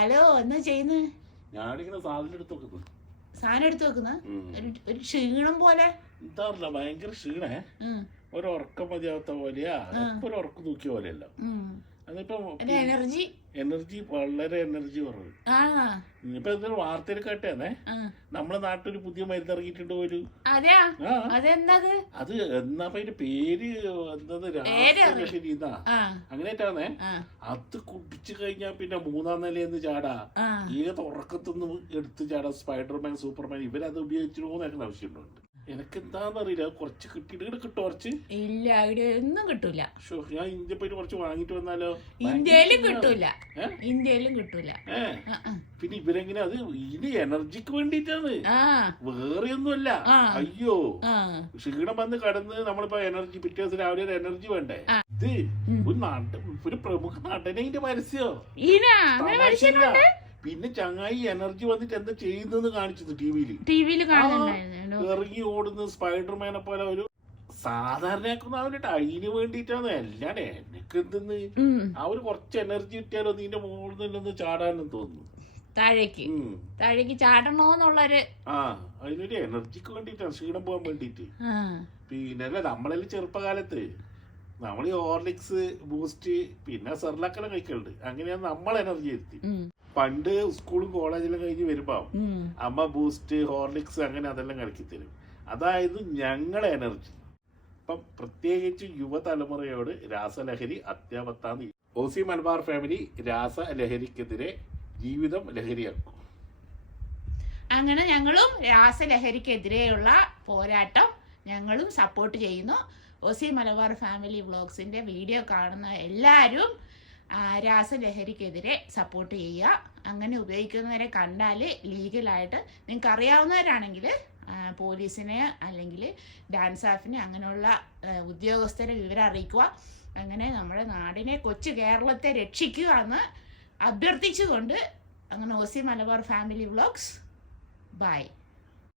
Hello എന്നാ ചെയ്യുന്നത് ഞാനിങ്ങനെ സാധനം എടുത്ത് വെക്കുന്നു. സാധനം എടുത്തു വെക്കുന്ന? ഒരു- ക്ഷീണം പോലെ? എന്താറില്ല ഭയങ്കര ക്ഷീണേ. ഒരു ഉറക്കം മതിയാവാത്ത പോലെയാ. ഒരു ഉറക്കം തൂക്കിയ പോലെയല്ല. അതിപ്പോ എനർജി എനർജി വളരെ എനർജി കുറവ്. ഇപ്പൊ എന്തൊരു വാർത്തയിൽ കേട്ടേന്നേ നമ്മളെ നാട്ടിൽ പുതിയ മരുന്ന് ഇറങ്ങിയിട്ടുണ്ട് ഒരു. അത് എന്നാ അതിന്റെ പേര് എന്തത്? ആ. അങ്ങനെയായിട്ടാണേ. അത് കുടിച്ചു കഴിഞ്ഞാ പിന്നെ മൂന്നാം നിലയെന്ന് ചാടാ. ഈ ഏത് ഉറക്കത്തുനിന്ന് എടുത്ത് ചാടാ? സ്പൈഡർമാൻ സൂപ്പർമാൻ ഇവരത് ഉപയോഗിച്ചിട്ട് നോക്കുന്ന ആവശ്യമുണ്ട്. എനിക്ക് എന്താന്നറിയില്ല കുറച്ച് കിട്ടിയിട്ട് കിട്ടും കുറച്ച്? ഇല്ല ഇവിടെ ഒന്നും കിട്ടൂല. ഷോ ഞാൻ ഇന്ത്യ പോയിട്ട് കുറച്ച് വാങ്ങിട്ട് വന്നാലോ? ഇന്ത്യയിലും കിട്ടൂല. ഇന്ത്യയിലും കിട്ടൂല. പിന്നെ ഇവരെങ്ങനെ അത് ഇനി എനർജിക്ക് വേണ്ടിട്ടാണ് വേറെ ഒന്നുമല്ല അയ്യോ. ക്ഷീണം വന്ന് കടന്ന് നമ്മളിപ്പോ എനർജി പിറ്റേ ദിവസം രാവിലെ ഒരു എനർജി വേണ്ടേ? ഇത് ഒരു നാട്ട് ഒരു പ്രമുഖ നടനെ പരസ്യോ. പിന്നെ ചങ്ങായി എനർജി വന്നിട്ട് എന്താ ചെയ്യുന്നത് കാണിച്ചത് ടി വിയിൽ ഇറങ്ങി ഓടുന്ന സ്പൈഡർമാനെ പോലെ ഒരു സാധാരണയാക്കുന്ന അവരുടെ അതിന് വേണ്ടിയിട്ടാണ് അല്ലാണ്ട് എനിക്ക് എന്തെന്ന്? ആ ഒരു കുറച്ച് എനർജി കിട്ടിയാലോ നിന്റെ മുകളിൽ നിന്നൊന്ന് ചാടാനും തോന്നുന്നു. താഴേക്ക്. താഴേക്ക് ചാടണോന്നുള്ളൊരു ആ അതിനൊരു എനർജിക്ക് വേണ്ടിട്ടാണ് ക്ഷീണം പോകാൻ വേണ്ടിട്ട് പിന്നെ നമ്മളെല്ലാം ചെറുപ്പകാലത്ത്. നമ്മൾ ഈ ഹോർലിക്സ് ബൂസ്റ്റ് പിന്നെ സെർലാക്കെല്ലാം കഴിക്കലുണ്ട്. അങ്ങനെയാണ് നമ്മൾ എനർജി എത്തി പണ്ട് സ്കൂളും കോളേജിലും കഴിഞ്ഞ് വരുമ്പോ അമ്മ ബൂസ്റ്റ് ഹോർലിക്സ് അങ്ങനെ അതെല്ലാം കളിക്കി തരും. അതായത് ഞങ്ങളെ എനർജി അപ്പം പ്രത്യേകിച്ച് യുവതലമുറയോട് രാസലഹരി അത്യാപത്താന്ന് ഒ സി മലബാർ ഫാമിലി രാസലഹരിക്കെതിരെ ജീവിതം ലഹരിയാക്കും. അങ്ങനെ ഞങ്ങളും രാസലഹരിക്കെതിരെയുള്ള പോരാട്ടം ഞങ്ങളും സപ്പോർട്ട് ചെയ്യുന്നു. ഒസി മലബാർ ഫാമിലി വ്ളോഗ്സിന്റെ വീഡിയോ കാണുന്ന എല്ലാവരും രാസലഹരിക്കെതിരെ സപ്പോർട്ട് ചെയ്യുക. അങ്ങനെ ഉപയോഗിക്കുന്നവരെ കണ്ടാൽ ലീഗലായിട്ട് നിങ്ങൾക്ക് അറിയാവുന്നവരാണെങ്കിൽ പോലീസിനെ അല്ലെങ്കിൽ ഡാൻസ് ആഫിനെ അങ്ങനെയുള്ള ഉദ്യോഗസ്ഥരെ വിവരം അറിയിക്കുക. അങ്ങനെ നമ്മുടെ നാടിനെ കൊച്ചു കേരളത്തെ രക്ഷിക്കുക എന്ന് അഭ്യർത്ഥിച്ചുകൊണ്ട് അങ്ങനെ OC Malabar family vlogs Bye.